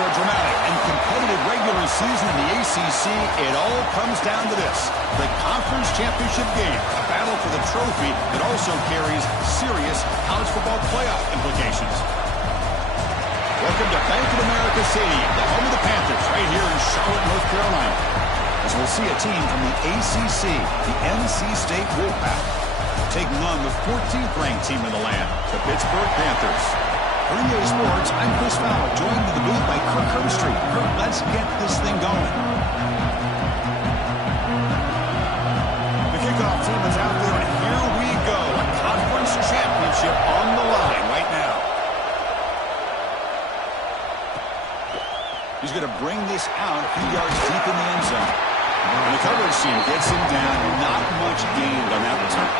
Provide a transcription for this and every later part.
After a dramatic and competitive regular season in the ACC, it all comes down to this: the conference championship game, a battle for the trophy that also carries serious college football playoff implications. Welcome to Bank of America Stadium, the home of the Panthers, right here in Charlotte, North Carolina, as we'll see a team from the ACC, the NC State Wolfpack, taking on the 14th ranked team in the land, the Pittsburgh Panthers. For EA Sports, I'm Chris Fowler, joined in the booth by Kirk Herbstreit. Kirk, let's get this thing going. The kickoff team is out there, and here we go. A conference championship on the line right now. He's going to bring this out a few yards deep in the end zone. And the coverage team gets him down. Not much gained on that return.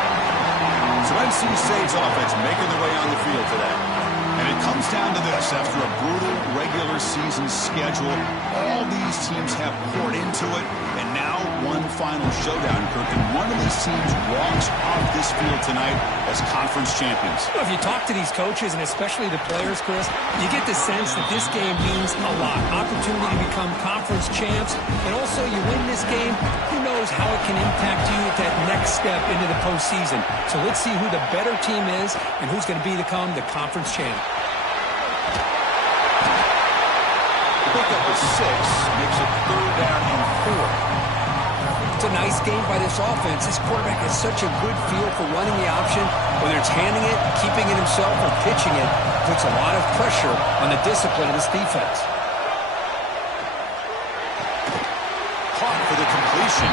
So NC State's offense making their way on the field today. And it comes down to this: after a brutal regular season schedule, all these teams have poured into it, and now one final showdown, Kirk, and one of these teams walks off this field tonight as conference champions. Well, if you talk to these coaches, and especially the players, Chris, you get the sense that this game means a lot. Opportunity to become conference champs, and also you win this game, who knows how it can impact you at that next step into the postseason. So let's see who the better team is and who's going to become the conference champ. Pickup of 6 makes it 3rd down and 4. It's a nice game by this offense. This quarterback has such a good feel for running the option. Whether it's handing it, keeping it himself, or pitching it, puts a lot of pressure on the discipline of this defense. Caught for the completion.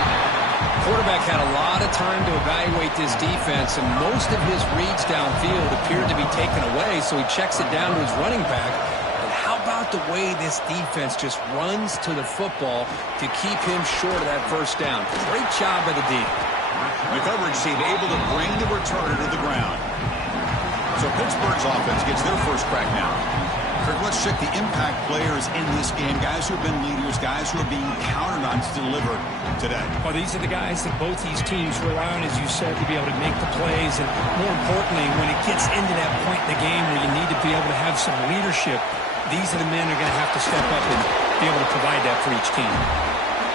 Quarterback had a lot of time to evaluate this defense, and most of his reads downfield appeared to be taken away, so he checks it down to his running back. How about the way this defense just runs to the football to keep him short of that first down? Great job by the D. The coverage team able to bring the returner to the ground. So Pittsburgh's offense gets their first crack now. Kirk, let's check the impact players in this game. Guys who have been leaders, guys who are being counted on to deliver today. Well, these are the guys that both these teams rely on, as you said, to be able to make the plays. And more importantly, when it gets into that point in the game where you need to be able to have some leadership, these are the men who are going to have to step up and be able to provide that for each team.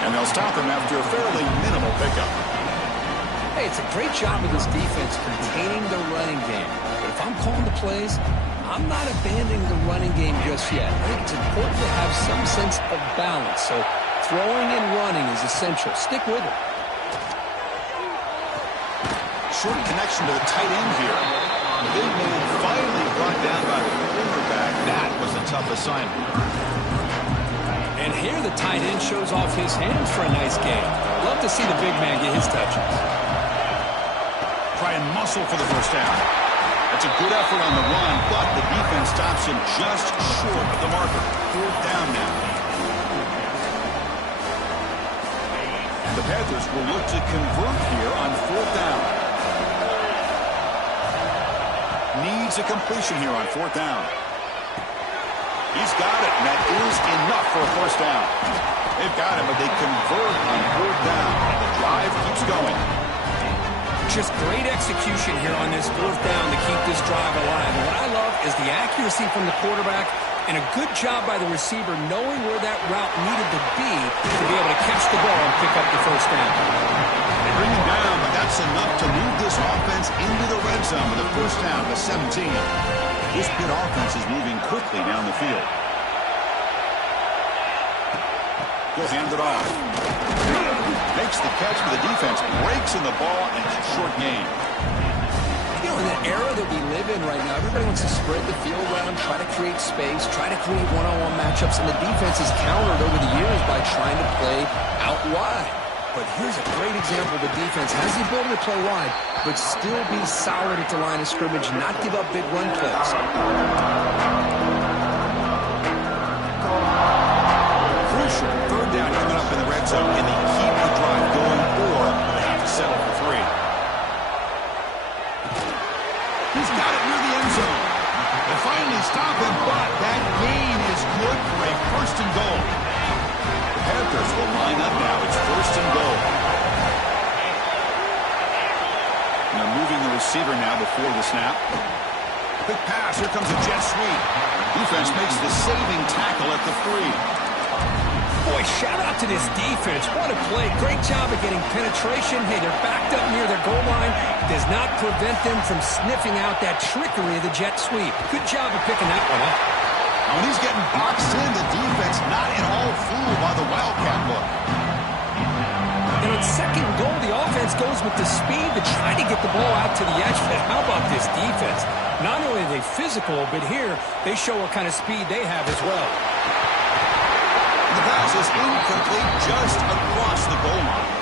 And they'll stop him after a fairly minimal pickup. Hey, it's a great job of this defense containing the running game. But if I'm calling the plays, I'm not abandoning the running game just yet. I think it's important to have some sense of balance. So throwing and running is essential. Stick with it. Short connection to the tight end here. The big man finally brought down by the quarterback. That was a tough assignment. And here the tight end shows off his hands for a nice game. Love to see the big man get his touches. Try and muscle for the first down. That's a good effort on the run, but the defense stops him just short of the marker. 4th down now. And the Panthers will look to convert here on 4th down. Needs a completion here on 4th down. He's got it, and that is enough for a first down. They've got it, but they convert on 4th down, and the drive keeps going. Just great execution here on this 4th down to keep this drive alive. And what I love is the accuracy from the quarterback and a good job by the receiver knowing where that route needed to be able to catch the ball and pick up the first down. They bring him down, but that's enough to move this offense into the red zone with a first down to 17. This Pitt offense is moving quickly down the field. He'll hand it off. Makes the catch, but the defense breaks in the ball, and it's a short gain. You know, in the era that we live in right now, everybody wants to spread the field around, try to create space, try to create one-on-one matchups, and the defense is countered over the years by trying to play out wide. But here's a great example. The defense has the ability to play wide, but still be solid at the line of scrimmage, not give up big run plays. Crucial 3rd down coming up in the red zone. Can they keep the drive going, or they have to settle for 3? He's got it near the end zone. They finally stop him, but that gain is good for a 1st and goal. The Panthers will line up now. It's 1st and goal. And they're moving the receiver now before the snap. Quick pass. Here comes a jet sweep. Defense makes the saving tackle at the 3. Boy, shout out to this defense. What a play. Great job of getting penetration. Hey, they're backed up near their goal line. Does not prevent them from sniffing out that trickery of the jet sweep. Good job of picking that one up. When he's getting boxed in, the defense not at all fooled by the Wildcat look. And on second goal, the offense goes with the speed to try to get the ball out to the edge. But how about this defense? Not only are they physical, but here they show what kind of speed they have as well. The pass is incomplete just across the goal line.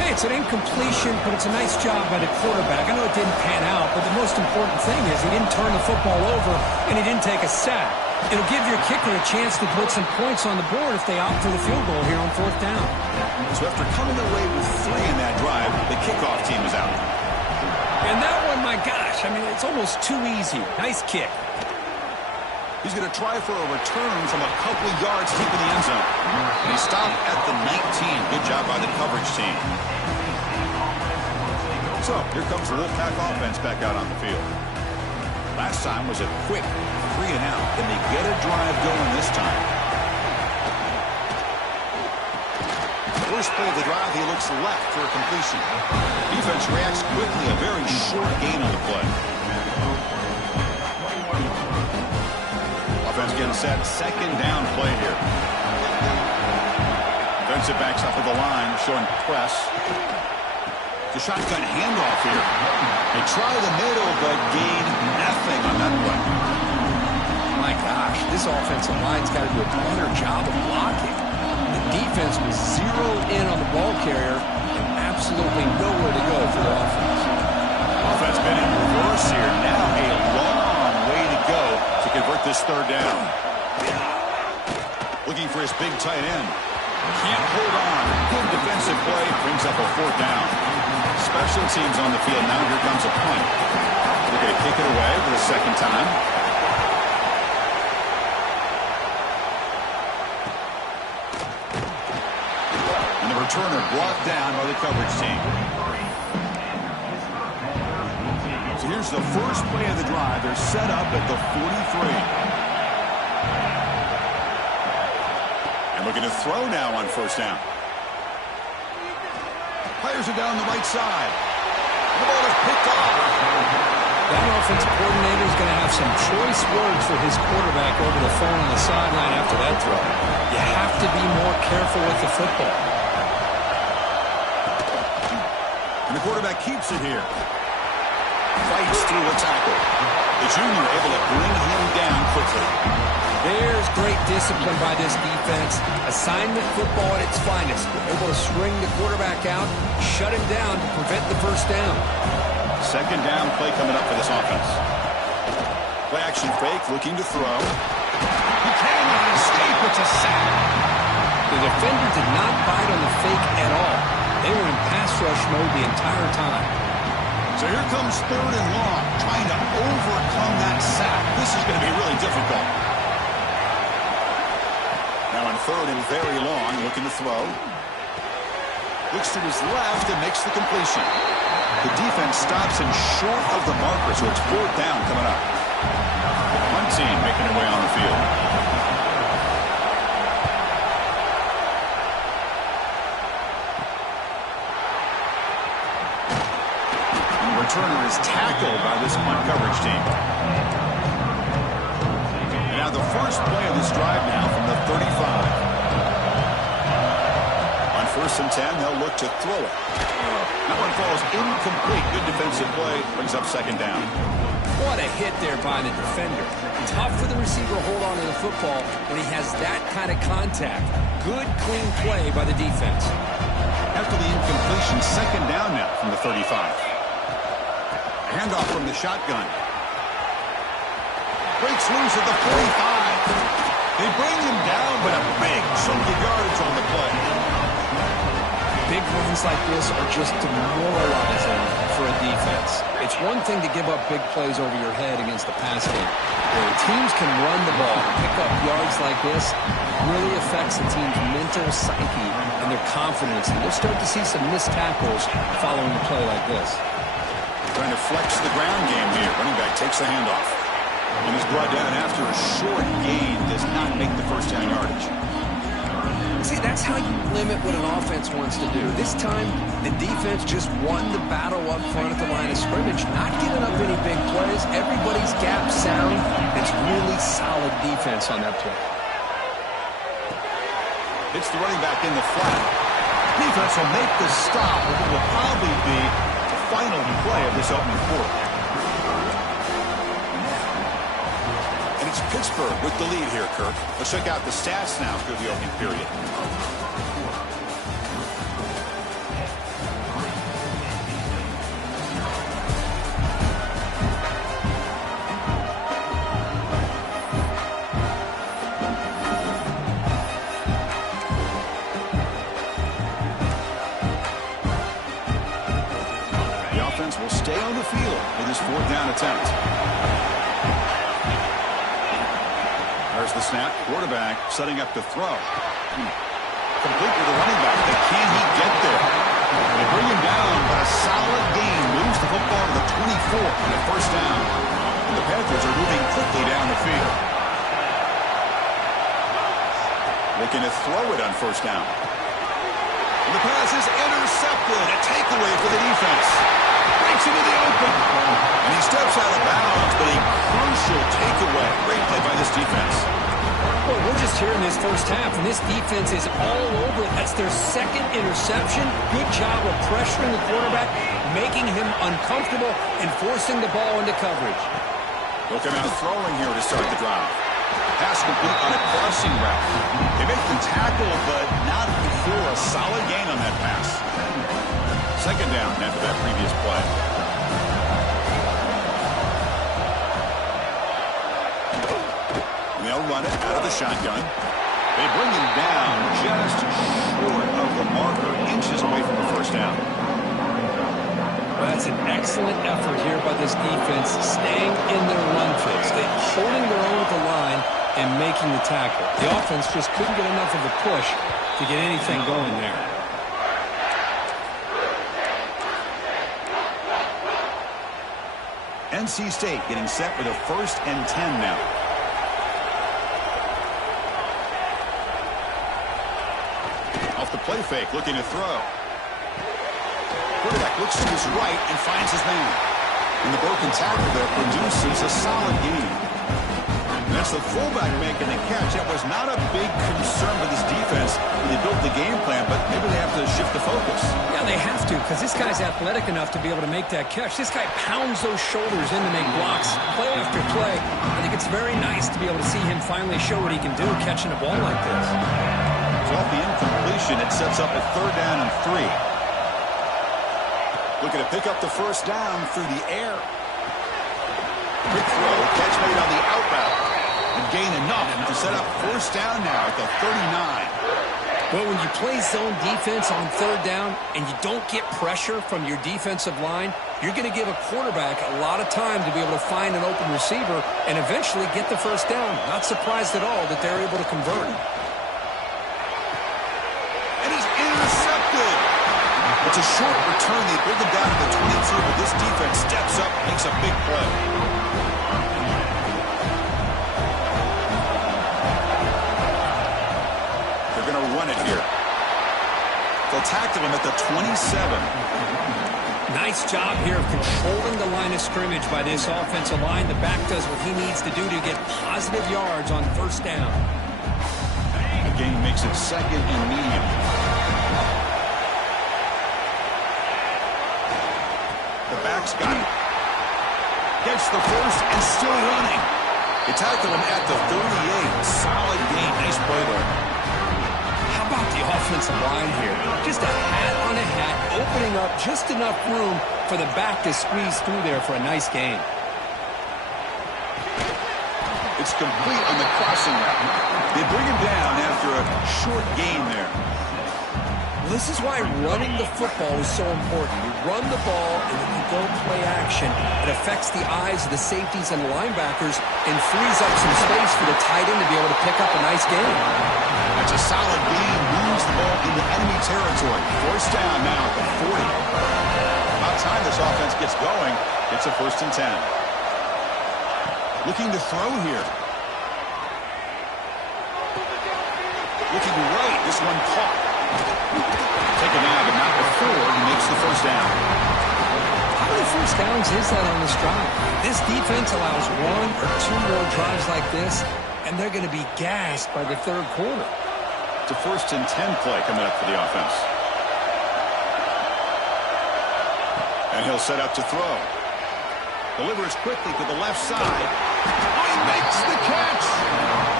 Hey, it's an incompletion, but it's a nice job by the quarterback. I know it didn't pan out, but the most important thing is he didn't turn the football over and he didn't take a sack. It'll give your kicker a chance to put some points on the board if they opt for the field goal here on 4th down. So after coming away with 3 in that drive, the kickoff team is out. And that one, my gosh, I mean, it's almost too easy. Nice kick. He's going to try for a return from a couple of yards deep in the end zone. And he stopped at the 19. Good job by the coverage team. So here comes the Wolfpack offense back out on the field. Last time was a quick 3 and out. Can they get a drive going this time? First play of the drive, he looks left for a completion. Defense reacts quickly. A very short gain on the play. Offense getting set. Second down play here. Defensive backs up at the line, showing press. The shotgun handoff here. They try the middle, but gain nothing on that play. My gosh, this offensive line's got to do a better job of blocking. The defense was zeroed in on the ball carrier and absolutely nowhere to go for the offense. Offense been in reverse here. Now a long way to go to convert this 3rd down. Looking for his big tight end. Can't hold on. Good defensive play. Brings up a 4th down. Special teams on the field. Now here comes a punt. They're going to kick it away for the 2nd time. And the returner brought down by the coverage team. So here's the first play of the drive. They're set up at the 43. And looking to throw now on 1st down. Players are down the right side. The ball is picked off. That offensive coordinator is going to have some choice words for his quarterback over the phone on the sideline after that throw. You have to be more careful with the football. And the quarterback keeps it here. Fights through a tackle. The junior able to bring him down quickly. There's great discipline by this defense. Assignment football at its finest. They're able to string the quarterback out, shut him down to prevent the 1st down. 2nd down play coming up for this offense. Play action fake, looking to throw. He cannot escape. It's a sack. The defender did not bite on the fake at all. They were in pass rush mode the entire time. So here comes 3rd and long, trying to overcome that sack. This is going to be really difficult. Now on 3rd and very long, looking to throw. Looks to his left and makes the completion. The defense stops him short of the marker, so it's 4th down coming up. One team making their way on the field. And the returner is tackled by this punt coverage team. And now the first play of this drive now from the 35. 1st and 10, they'll look to throw it. That one falls incomplete. Good defensive play. Brings up 2nd down. What a hit there by the defender. Tough for the receiver to hold on to the football when he has that kind of contact. Good, clean play by the defense. After the incompletion, 2nd down now from the 35. Handoff from the shotgun. Breaks loose at the 45. They bring him down, but a big chunk of yardage on the play. Big runs like this are just demoralizing for a defense. It's one thing to give up big plays over your head against the pass game. When teams can run the ball, pick up yards like this, really affects the team's mental psyche and their confidence. And you'll start to see some missed tackles following a play like this. The Trying to flex the ground game here. Running back takes the handoff. And he's brought down after a short gain. Does not make the first down yardage. See, that's how you limit what an offense wants to do. This time, the defense just won the battle up front at the line of scrimmage, not giving up any big plays. Everybody's gap sound. It's really solid defense on that play. It's the running back in the flat. Defense will make the stop, but it will probably be the final play of this opening quarter. And it's Pittsburgh with the lead here, Kirk. Let's check out the stats now through the opening period. Will stay on the field with his fourth down attempt. There's the snap. Quarterback setting up to throw. Complete with the running back. But can he get there? They bring him down, but a solid gain moves the football to the 24 on the first down. And the Panthers are moving quickly down the field. Looking to throw it on first down. And the pass is intercepted. A takeaway for the defense. Breaks into the open. And he steps out of bounds, but a crucial takeaway. Great play by this defense. Well, we're just here in this first half, and this defense is all over it. That's their second interception. Good job of pressuring the quarterback, making him uncomfortable, and forcing the ball into coverage. They'll come out throwing here to start the drive. Pass complete on a crossing route. They make the tackle, but not before a solid gain on that pass. Second down after that previous play. And they'll run it out of the shotgun. They bring him down just short of the marker, inches away from the first down. Well, that's an excellent effort here by this defense, staying in their run fix. They're holding their own at the line and making the tackle. The offense just couldn't get enough of a push to get anything going there. NC State getting set with a 1st and 10 now. Off the play fake, looking to throw. Quarterback looks to his right and finds his man. And the broken tackle there produces a solid gain. And that's the fullback making the catch. That was not a big concern for this defense when they built the game plan, but maybe they have to shift the focus. Yeah, they have to, because this guy's athletic enough to be able to make that catch. This guy pounds those shoulders in to make blocks play after play. I think it's very nice to be able to see him finally show what he can do catching a ball like this. So off the incompletion, it sets up a 3rd down and 3. Looking to pick up the first down through the air. Quick throw, catch made on the out route. And gain enough to set up 1st down now at the 39. Well, when you play zone defense on 3rd down and you don't get pressure from your defensive line, you're going to give a quarterback a lot of time to be able to find an open receiver and eventually get the 1st down. Not surprised at all that they're able to convert. And he's intercepted. It's a short return. They bring him down to the 22, but this defense steps up, makes a big play. They're going to run it here. They'll tackle him at the 27. Nice job here of controlling the line of scrimmage by this offensive line. The back does what he needs to do to get positive yards on 1st down. The gain makes it 2nd and medium. The back's got it. Gets the first and still running. They tackle him at the 38. Solid gain. Nice play there. How about the offensive line here? Just a hat on a hat, opening up just enough room for the back to squeeze through there for a nice gain. It's complete on the crossing route. They bring him down after a short gain there. Well, this is why running the football is so important. You run the ball, and then you don't play action. It affects the eyes of the safeties and linebackers and frees up some space for the tight end to be able to pick up a nice gain. That's a solid gain. Moves the ball into enemy territory. 1st down now at the 40. About time this offense gets going, it's a 1st and 10. Looking to throw here. Looking right. This one caught. Taken out, but not before he makes the 1st down. How many 1st downs is that on this drive? This defense allows 1 or 2 more drives like this, and they're going to be gassed by the 3rd quarter. It's a 1st and 10 play coming up for the offense. And he'll set up to throw. Delivers quickly to the left side. Oh, he makes the catch.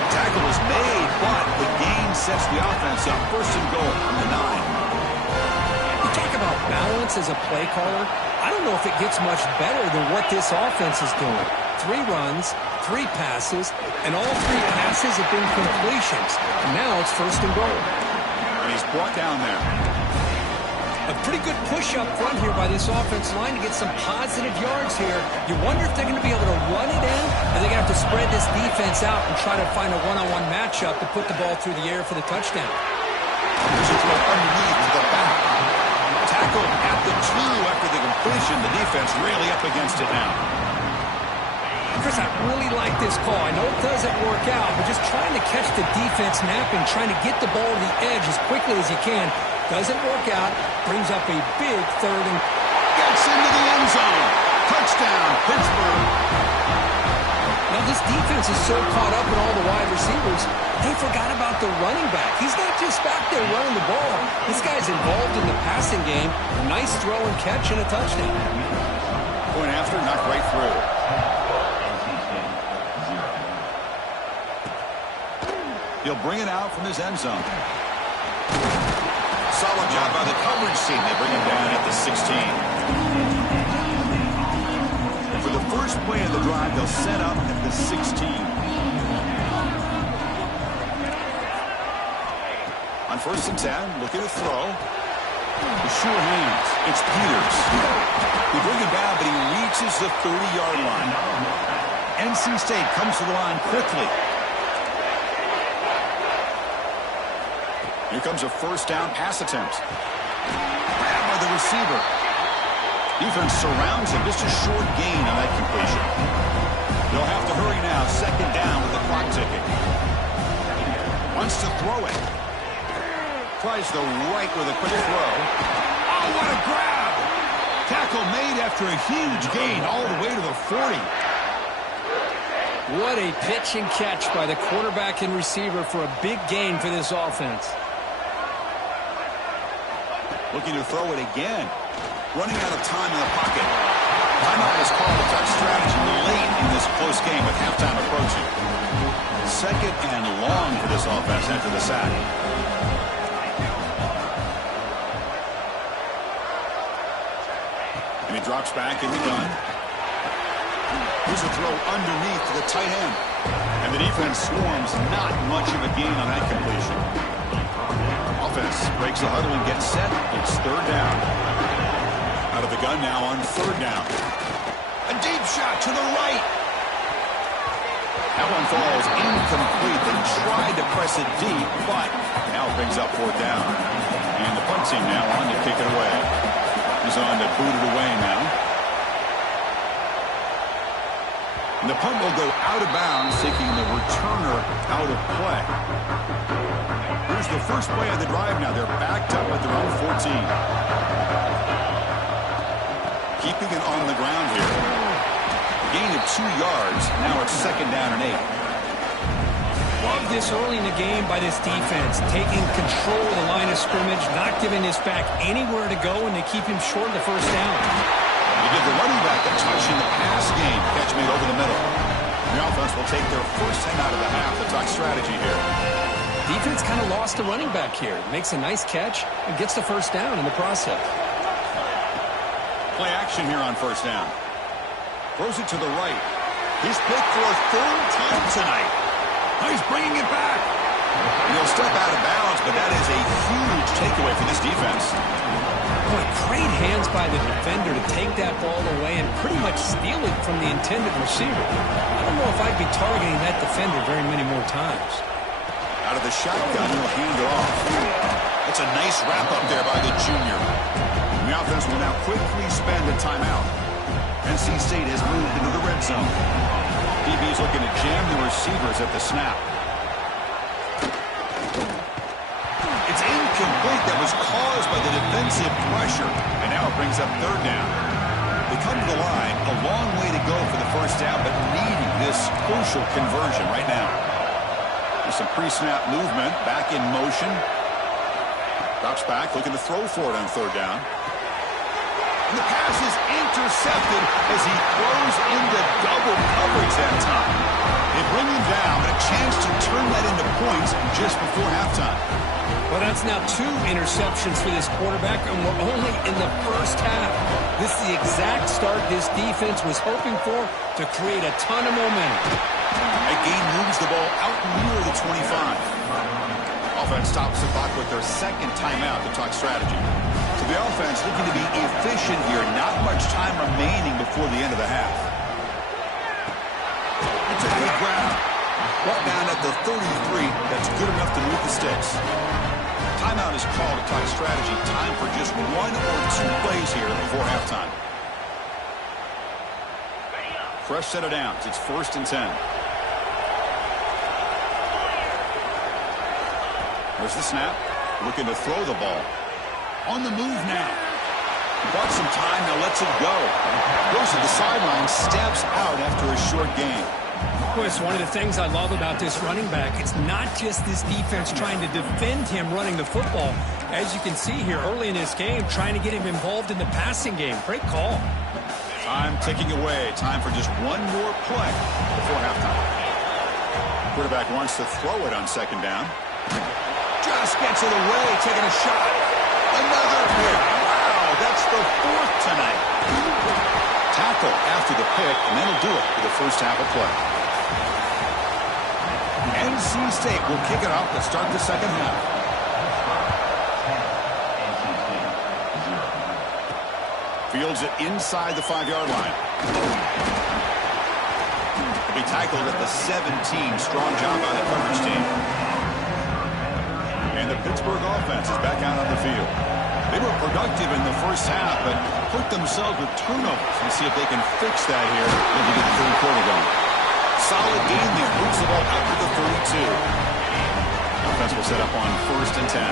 The tackle is made, but the gain sets the offense up. 1st and goal from the 9. You talk about balance as a play caller. I don't know if it gets much better than what this offense is doing. 3 runs, 3 passes, and all 3 passes have been completions. And now it's 1st and goal. And he's brought down there. A pretty good push up front here by this offensive line to get some positive yards here. You wonder if they're going to be able to run it in, or they're going to have to spread this defense out and try to find a one-on-one matchup to put the ball through the air for the touchdown. There's a throw underneath to the back. Tackled at the 2 after the completion. The defense really up against it now. Chris, I really like this call. I know it doesn't work out, but just trying to catch the defense napping, trying to get the ball to the edge as quickly as you can. Doesn't work out. Brings up a big 3rd and gets into the end zone. Touchdown, Pittsburgh. Now this defense is so caught up in all the wide receivers, they forgot about the running back. He's not just back there running the ball. This guy's involved in the passing game. A nice throw and catch and a touchdown. Going after, knocked right through. He'll bring it out from his end zone. Solid job by the coverage team. They bring him down at the 16. For the first play of the drive, they'll set up at the 16. On 1st and 10, looking to throw. With sure hands, it's Peters. We bring him down, but he reaches the 30-yard line. NC State comes to the line quickly. Here comes a 1st down pass attempt. Grabbed by the receiver. Defense surrounds him. Just a short gain on that completion. They'll have to hurry now. 2nd down with the clock ticking. Wants to throw it. Tries the right with a quick throw. Oh, what a grab! Tackle made after a huge gain all the way to the 40. What a pitch and catch by the quarterback and receiver for a big gain for this offense. Looking to throw it again. Running out of time in the pocket. Timeout is called a touch strategy late in this close game with halftime approaching. 2nd and long for this offense after the sack. And he drops back in the gun. Here's a throw underneath to the tight end. And the defense swarms. Not much of a gain on that completion. Offense breaks the huddle and gets set. It's 3rd down. Out of the gun now on 3rd down. A deep shot to the right. That one falls incomplete. They tried to press it deep, but now it brings up 4th down. And the punt team now on to kick it away. He's on to boot it away now. And the punt will go out of bounds, taking the returner out of play. Here's the first play of the drive now. They're backed up at their own 14. Keeping it on the ground here. Gain of 2 yards. Now it's 2nd down and 8. Love this early in the game by this defense. Taking control of the line of scrimmage, not giving this back anywhere to go, and they keep him short of the 1st down. They give the running back a touch in the pass game. Catch made over the middle. The offense will take their first 10 out of the half. The touch strategy here. Defense kind of lost a running back here. Makes a nice catch and gets the 1st down in the process. Play action here on 1st down. Throws it to the right. He's picked for a 3rd time tonight. Oh, he's bringing it back. And he'll step out of bounds, but that is a huge takeaway for this defense. Boy, great hands by the defender to take that ball away and pretty much steal it from the intended receiver. I don't know if I'd be targeting that defender very many more times. Out of the shotgun, he'll hand it off. That's a nice wrap up there by the junior. The offense will now quickly spend a timeout. NC State has moved into the red zone. DB is looking to jam the receivers at the snap. It's incomplete. That was caused by the defensive pressure. And now it brings up third down. They come to the line. A long way to go for the first down, but needing this crucial conversion right now. There's some pre-snap movement. Back in motion. Drops back, looking to throw for it on third down. And the pass is intercepted as he throws into double coverage that time. They bring him down, but a chance to turn that into points just before halftime. Well, that's now 2 interceptions for this quarterback, and we're only in the first half. This is the exact start this defense was hoping for to create a ton of momentum. Again moves the ball out near the 25. Offense stops the clock with their second timeout to talk strategy. So the offense looking to be efficient here. Not much time remaining before the end of the half. It's a good ground. Brought down at the 33. That's good enough to move the sticks. Timeout is called to talk strategy. Time for just 1 or 2 plays here before halftime. Fresh set of downs. It's 1st and 10. There's the snap. Looking to throw the ball. On the move now. Bought some time, now lets it go. Goes to the sideline, steps out after a short gain. Boy, it's one of the things I love about this running back. It's not just this defense trying to defend him running the football. As you can see here early in this game, trying to get him involved in the passing game. Great call. Time ticking away. Time for just 1 more play before halftime. Quarterback wants to throw it on second down. Just gets it away, taking a shot. Another pick. Wow, that's the 4th tonight. Tackle after the pick, and that'll do it for the first half of play. NC State will kick it off to start the second half. Fields it inside the 5-yard line. He'll be tackled at the 17. Strong job by the coverage team. And the Pittsburgh offense is back out on the field. They were productive in the first half, but hurt themselves with turnovers. Let's see if they can fix that here when we get the third quarter going. Solid game there. Moves the ball out to the 32. Offense will set up on 1st and 10.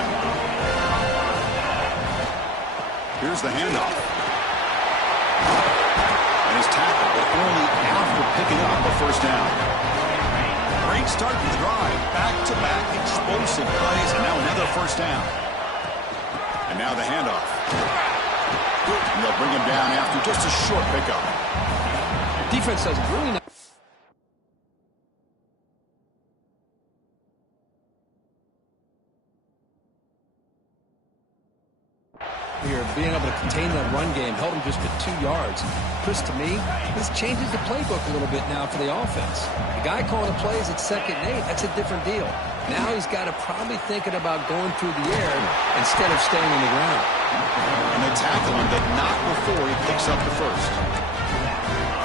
Here's the handoff. And his tackle, but only after picking up a first down. Great start to the drive. Back-to-back explosive plays, and now another first down. And now the handoff. And they'll bring him down after just a short pickup. Defense does really nice. Here, being able to contain that run game, held him just at 2 yards. Chris, to me, this changes the playbook a little bit now for the offense. The guy calling the plays at 2nd and 8, that's a different deal. Now he's got to probably thinking about going through the air instead of staying on the ground. And they tackle him, but not before he picks up the first.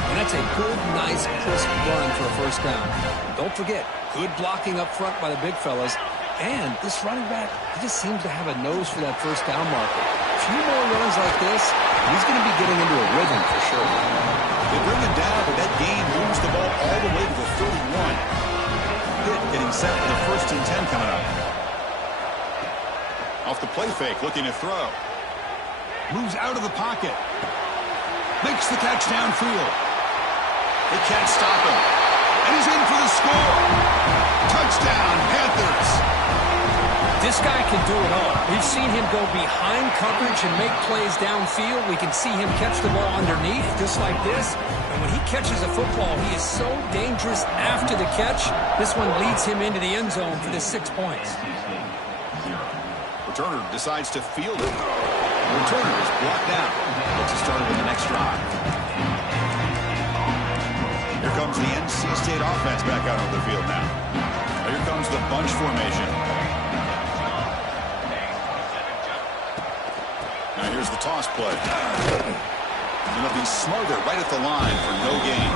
And that's a good, nice, crisp run for a first down. Don't forget, good blocking up front by the big fellas. And this running back, he just seems to have a nose for that first down marker. A few more runs like this, he's going to be getting into a rhythm for sure. They bring him down, but that gain moves the ball all the way to the 31. Pitt getting set for the 1st and 10 coming up. Off the play fake, looking to throw. Moves out of the pocket. Makes the catch downfield. They can't stop him. And he's in for the score. Touchdown, Panthers. This guy can do it all. We've seen him go behind coverage and make plays downfield. We can see him catch the ball underneath, just like this. And when he catches a football, he is so dangerous after the catch. This one leads him into the end zone for the 6 points. Returner decides to field it. Returner is blocked down. Looks to start with the next drive. Here comes the NC State offense back out on the field now. Here comes the bunch formation. Now here's the toss play. And they'll be smothered right at the line for no gain.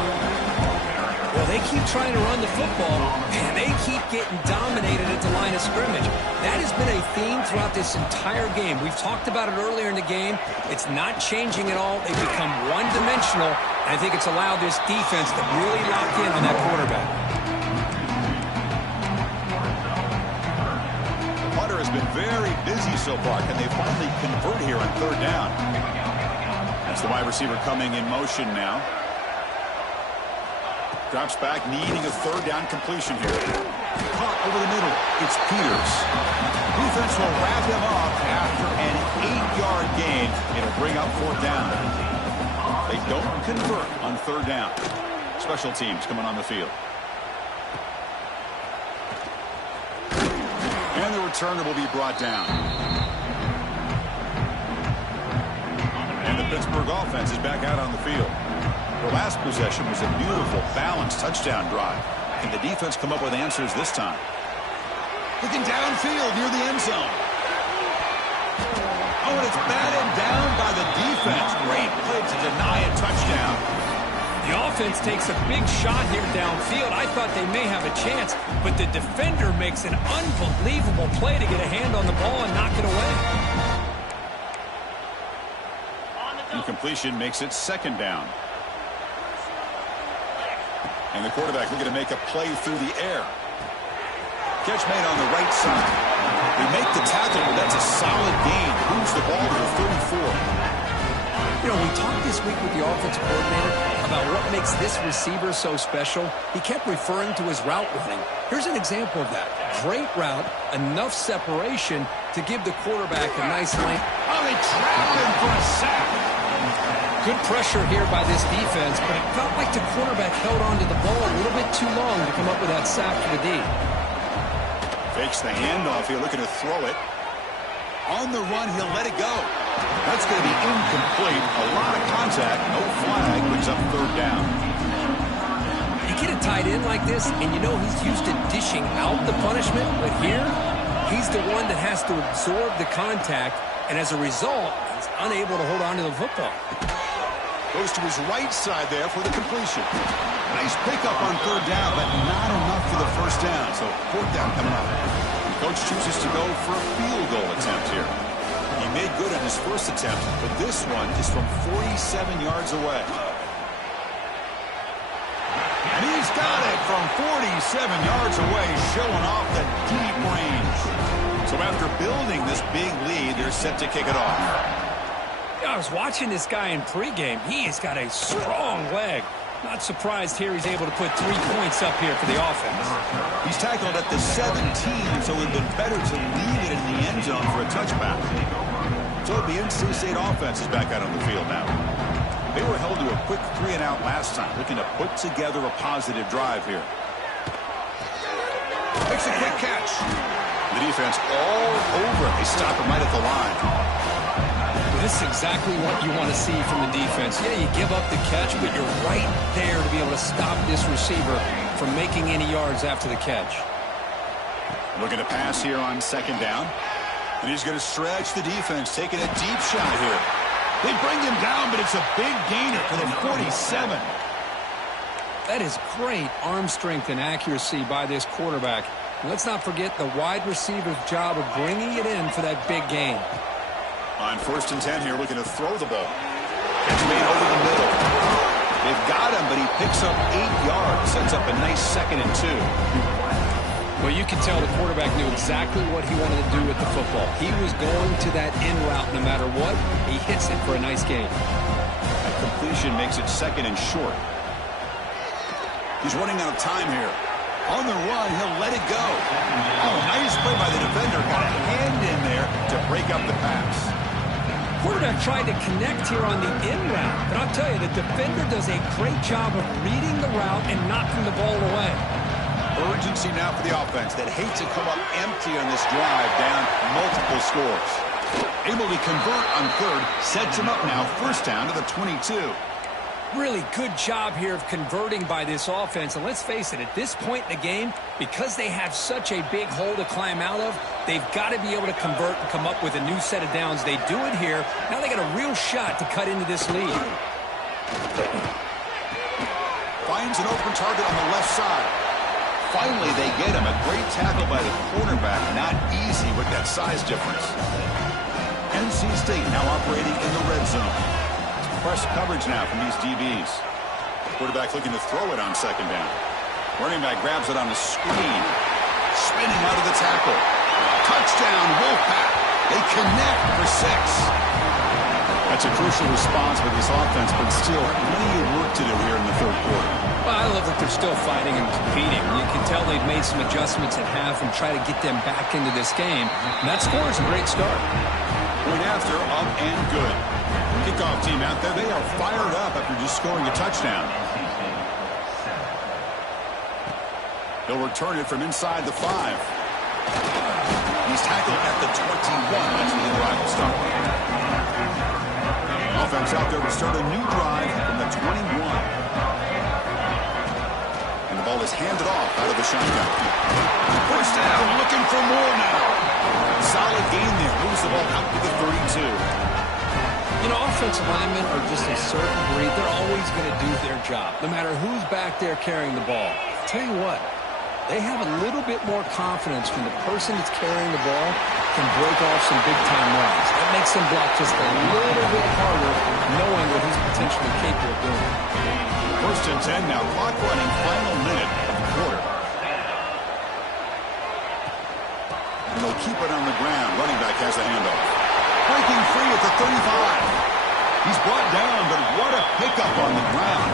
Well, they keep trying to run the football, and they keep getting dominated at the line of scrimmage. That has been a theme throughout this entire game. We've talked about it earlier in the game. It's not changing at all. They've become one-dimensional, and I think it's allowed this defense to really lock in on that quarterback. The punter has been very busy so far. Can they finally convert here on third down? That's the wide receiver coming in motion now. Drops back, needing a third down completion here. Caught over the middle. It's Peters. Defense will wrap him up after an 8-yard gain. It'll bring up fourth down. They don't convert on third down. Special teams coming on the field. And the returner will be brought down. And the Pittsburgh offense is back out on the field. The last possession was a beautiful, balanced touchdown drive. Can the defense come up with answers this time? Looking downfield near the end zone. Oh, and it's batted down by the defense. Great play to deny a touchdown. The offense takes a big shot here downfield. I thought they may have a chance, but the defender makes an unbelievable play to get a hand on the ball and knock it away. Incompletion makes it second down. And the quarterback looking to make a play through the air. Catch made on the right side. They make the tackle, but that's a solid gain. Moves the ball to the 34. You know, we talked this week with the offensive coordinator about what makes this receiver so special. He kept referring to his route running. Here's an example of that. Great route, enough separation to give the quarterback a nice lane. Oh, they trapped him for a sack. Good pressure here by this defense, but it felt like the quarterback held onto the ball a little bit too long to come up with that sack for the D. Fakes the handoff here, looking to throw it. On the run, he'll let it go. That's going to be incomplete. A lot of contact, no flag, brings up third down. You get a tight end like this, and you know he's used to dishing out the punishment, but here, he's the one that has to absorb the contact, and as a result, he's unable to hold on to the football. Goes to his right side there for the completion. Nice pickup on third down, but not enough for the first down. So fourth down coming up. The coach chooses to go for a field goal attempt here. He made good on his first attempt, but this one is from 47 yards away. And he's got it from 47 yards away, showing off the deep range. So after building this big lead, they're set to kick it off. I was watching this guy in pregame. He has got a strong leg. Not surprised here he's able to put 3 points up here for the offense. He's tackled at the 17, so it would have been better to leave it in the end zone for a touchback. So the NC State offense is back out on the field now. They were held to a quick 3-and-out last time, looking to put together a positive drive here. Makes a quick catch. The defense all over. They stop him right at the line. This is exactly what you want to see from the defense. Yeah, you give up the catch, but you're right there to be able to stop this receiver from making any yards after the catch. Looking to pass here on second down. And he's going to stretch the defense, taking a deep shot here. They bring him down, but it's a big gainer for the 47. That is great arm strength and accuracy by this quarterback. And let's not forget the wide receiver's job of bringing it in for that big gain. On 1st and 10 here, looking to throw the ball. Catch made over the middle. They've got him, but he picks up 8 yards. Sets up a nice 2nd and 2. Well, you can tell the quarterback knew exactly what he wanted to do with the football. He was going to that in route no matter what. He hits it for a nice gain. That completion makes it 2nd and short. He's running out of time here. On the run, he'll let it go. Oh, nice play by the defender. Got a hand in there to break up the pass. Quarterback tried to connect here on the in route, but I'll tell you, the defender does a great job of reading the route and knocking the ball away. Urgency now for the offense that hate to come up empty on this drive, down multiple scores. Able to convert on third, sets him up now, first down to the 22. Really good job here of converting by this offense. And let's face it, at this point in the game, because they have such a big hole to climb out of, they've got to be able to convert and come up with a new set of downs. They do it here. Now they got a real shot to cut into this lead. finds an open target on the left side. Finally, they get him. A great tackle by the quarterback. Not easy with that size difference. NC State now operating in the red zone. Press coverage now from these DBs. Quarterback looking to throw it on second down. Running back grabs it on the screen. Spinning out of the tackle. Touchdown, Wolfpack. They connect for 6. That's a crucial response for this offense, but still plenty of work to do here in the third quarter. Well, I love that they're still fighting and competing. You can tell they've made some adjustments at half and try to get them back into this game. And that score is a great start. Point after, up and good. Kickoff team out there, they are fired up after just scoring a touchdown. He'll return it from inside the 5. He's tackled at the 21. That's where the drive will start. Offense out there to start a new drive from the 21. And the ball is handed off out of the shotgun. First down, looking for more now. Solid gain there. Moves the ball out to the 32. You know, offensive linemen are just a certain breed. They're always going to do their job, no matter who's back there carrying the ball. I'll tell you what, they have a little bit more confidence when the person that's carrying the ball can break off some big-time runs. That makes them block just a little bit harder, knowing what he's potentially capable of doing. First and 10 now, clock running, final minute of the quarter. And they'll keep it on the ground. Running back has the handoff. Breaking free at the 35. He's brought down, but what a pickup on the ground.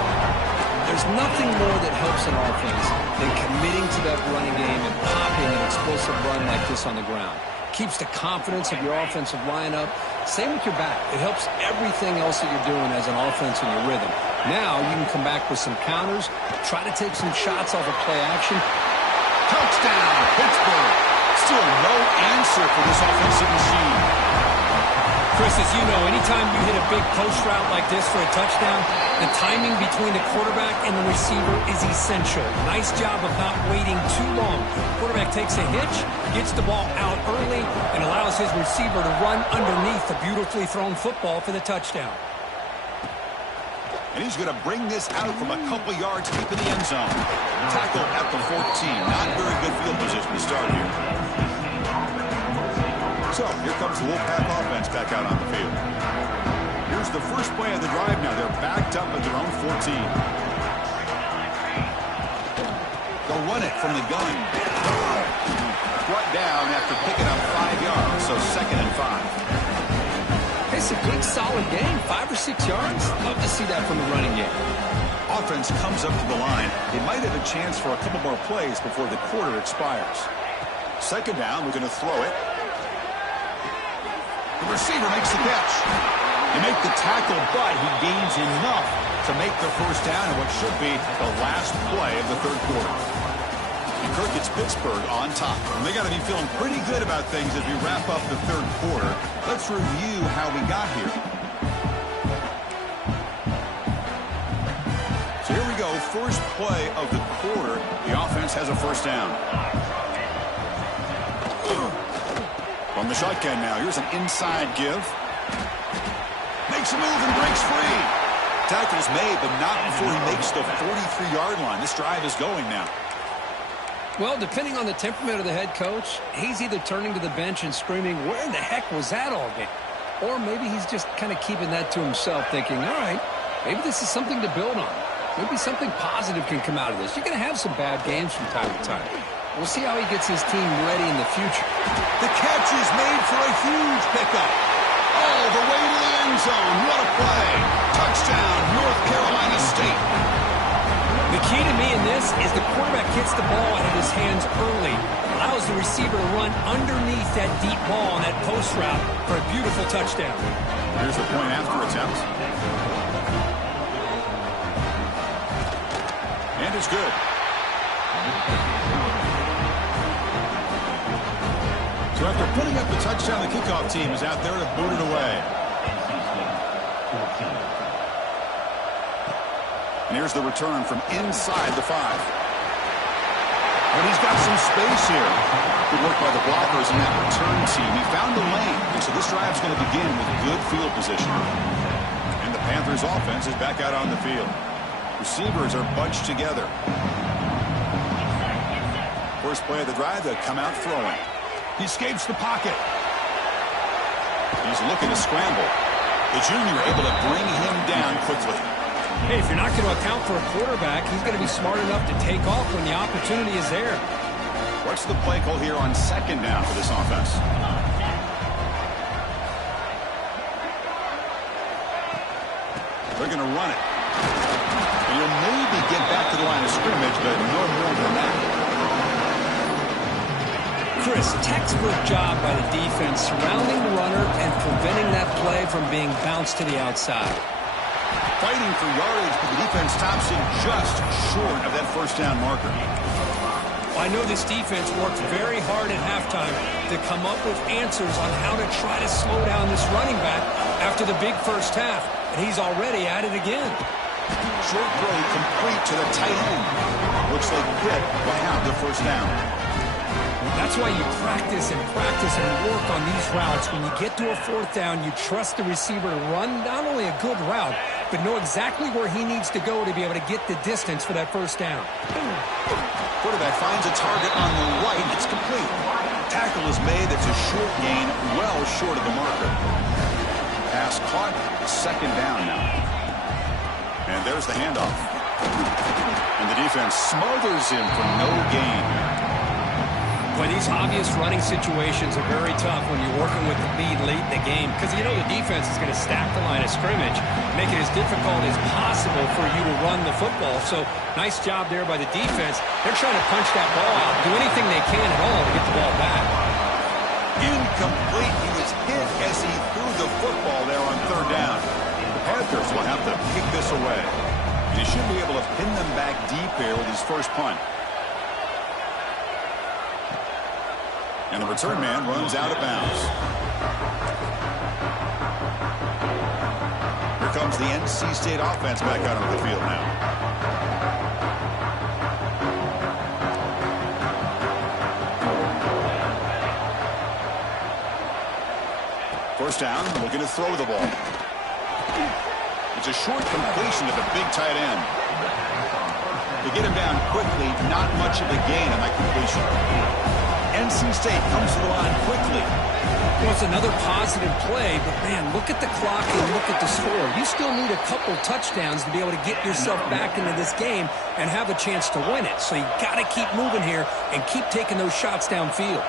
There's nothing more that helps an offense than committing to that running game and popping an explosive run like this on the ground. Keeps the confidence of your offensive lineup. Same with your back. It helps everything else that you're doing as an offense in your rhythm. Now you can come back with some counters, try to take some shots off of play action. Touchdown, Pittsburgh. Still no answer for this offensive machine. Chris, as you know, anytime you hit a big post route like this for a touchdown, the timing between the quarterback and the receiver is essential. Nice job of not waiting too long. Quarterback takes a hitch, gets the ball out early, and allows his receiver to run underneath the beautifully thrown football for the touchdown. And he's going to bring this out from a couple yards deep in the end zone. Tackle at the 14. Not very good field position to start here. So, here comes the Wolfpack offense back out on the field. Here's the first play of the drive now. They're backed up at their own 14. They'll run it from the gun. Brought down after picking up 5 yards, so 2nd and 5. It's a good, solid game. 5 or 6 yards. Love to see that from the running game. Offense comes up to the line. They might have a chance for a couple more plays before the quarter expires. Second down, we're going to throw it. The receiver makes the catch. They make the tackle, but he gains enough to make the first down in what should be the last play of the third quarter. And Kirk, it's Pittsburgh on top. And they got to be feeling pretty good about things as we wrap up the third quarter. Let's review how we got here. So here we go. First play of the quarter. The offense has a first down. From the shotgun now. Here's an inside give. Makes a move and breaks free. Tackle's made, but not before he makes the 43-yard line. This drive is going now. Well, depending on the temperament of the head coach, he's either turning to the bench and screaming, where in the heck was that all game? Or maybe he's just kind of keeping that to himself, thinking, all right, maybe this is something to build on. Maybe something positive can come out of this. You're going to have some bad games from time to time. We'll see how he gets his team ready in the future. The catch is made for a huge pickup. All the way to the end zone. What a play. Touchdown, North Carolina State. The key to me in this is the quarterback gets the ball out of his hands early. Allows the receiver to run underneath that deep ball on that post route for a beautiful touchdown. Here's the point after attempt. And it's good. So after putting up the touchdown, the kickoff team is out there to boot it away. And here's the return from inside the 5. And he's got some space here. Good work by the blockers in that return team. He found the lane, and so this drive's going to begin with good field position. And the Panthers offense is back out on the field. Receivers are bunched together. First play of the drive, they come out throwing. He escapes the pocket. He's looking to scramble. The junior able to bring him down quickly. Hey, if you're not going to account for a quarterback, he's going to be smart enough to take off when the opportunity is there. What's the play call here on second down for this offense? They're going to run it. And you'll maybe get back to the line of scrimmage, but no more than that. Chris, textbook job by the defense surrounding the runner and preventing that play from being bounced to the outside. Fighting for yardage, but the defense stops him just short of that first down marker. I know this defense worked very hard at halftime to come up with answers on how to try to slow down this running back after the big first half, and he's already at it again. Short throw complete to the tight end. Looks like Pitt will have the first down. That's why you practice and work on these routes. When you get to a fourth down, you trust the receiver to run not only a good route, but know exactly where he needs to go to be able to get the distance for that first down. Quarterback finds a target on the right. It's complete. Tackle is made. It's a short gain, well short of the marker. Pass caught. Second down now. And there's the handoff. And the defense smothers him for no gain. Boy, these obvious running situations are very tough when you're working with the lead late in the game because you know the defense is going to stack the line of scrimmage, make it as difficult as possible for you to run the football. So nice job there by the defense. They're trying to punch that ball out, do anything they can at all to get the ball back. Incomplete. He was hit as he threw the football there on third down. The Panthers will have to kick this away. And he should be able to pin them back deep here with his first punt. And the return man runs out of bounds. Here comes the NC State offense back out onto the field now. First down, looking to throw the ball. It's a short completion to the big tight end. To get him down quickly, not much of a gain on that completion. NC State comes to the line quickly. Well, it's another positive play, but man, look at the clock and look at the score. You still need a couple touchdowns to be able to get yourself back into this game and have a chance to win it. So you got to keep moving here and keep taking those shots downfield.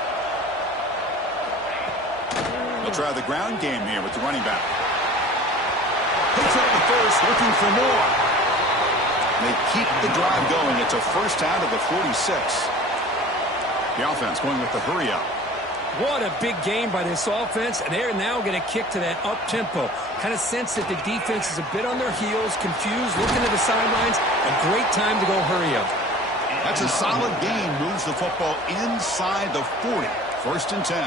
They'll try the ground game here with the running back. Picks up the first, looking for more. They keep the drive going. It's a first down to the 46. The offense going with the hurry up. What a big game by this offense, and they're now going to kick to that up-tempo. Kind of sense that the defense is a bit on their heels, confused, looking at the sidelines. A great time to go hurry up. That's a solid gain. Moves the football inside the 40. First and 10.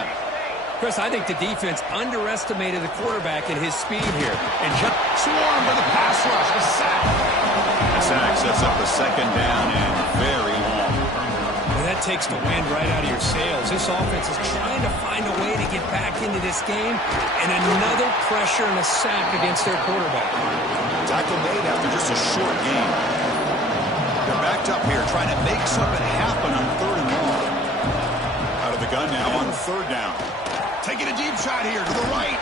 Chris, I think the defense underestimated the quarterback at his speed here. And just swarmed by the pass rush. A sack. The sack sets up a second down and very long. That takes the wind right out of your sails. This offense is trying to find a way to get back into this game, and another pressure and a sack against their quarterback. Tackle made after just a short game. They're backed up here trying to make something happen on third and long. Out of the gun now on third down. Taking a deep shot here to the right.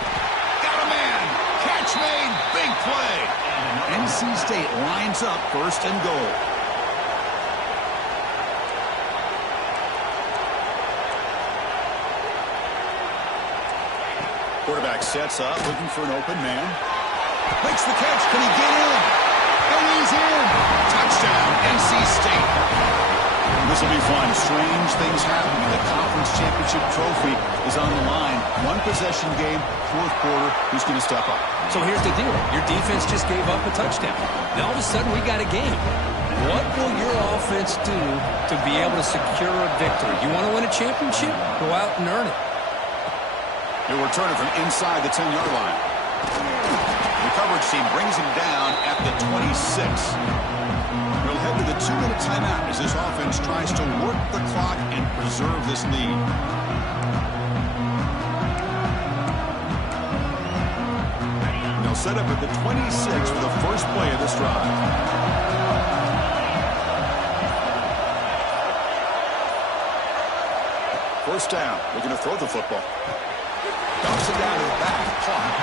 Got a man. Catch made. Big play. NC State lines up first and goal. Quarterback sets up, looking for an open man. Makes the catch. Can he get in? And he's in. Touchdown, NC State. This will be fun. Strange things happening. The conference championship trophy is on the line. One possession game, fourth quarter. Who's going to step up? So here's the deal. Your defense just gave up a touchdown. Now all of a sudden we got a game. What will your offense do to be able to secure a victory? You want to win a championship? Go out and earn it. He'll return it from inside the 10-yard line. The coverage team brings him down at the 26. We'll head to the 2-minute timeout as this offense tries to work the clock and preserve this lead. They'll set up at the 26 for the first play of this drive. first down. They're going to throw the football. Dumps it down to the back. Caught.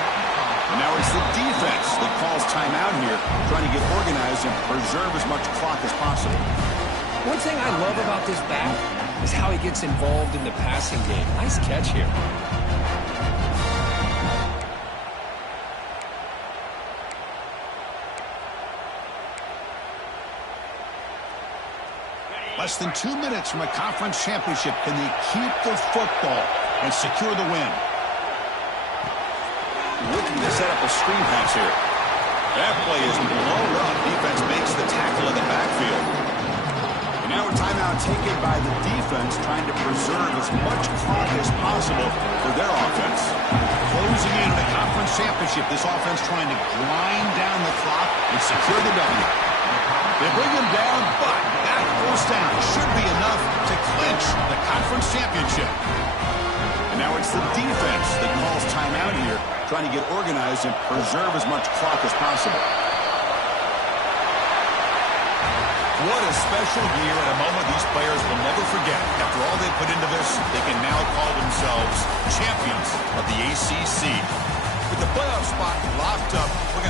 And now it's the defense that calls timeout here, trying to get organized and preserve as much clock as possible. One thing I love about this back is how he gets involved in the passing game. Nice catch here. Less than 2 minutes from a conference championship. Can they keep the football and secure the win? Looking to set up a screen pass here. That play is blown up. Defense makes the tackle in the backfield. And now a timeout taken by the defense, trying to preserve as much clock as possible for their offense. Closing in on a conference championship, this offense trying to grind down the clock and secure the W. They bring him down, but that first down should be enough to clinch the conference championship. And now it's the defense that calls timeout here, trying to get organized and preserve as much clock as possible. What a special year and a moment these players will never forget. After all they put into this, they can now call themselves champions of the ACC. With the playoff spot locked up, we're going to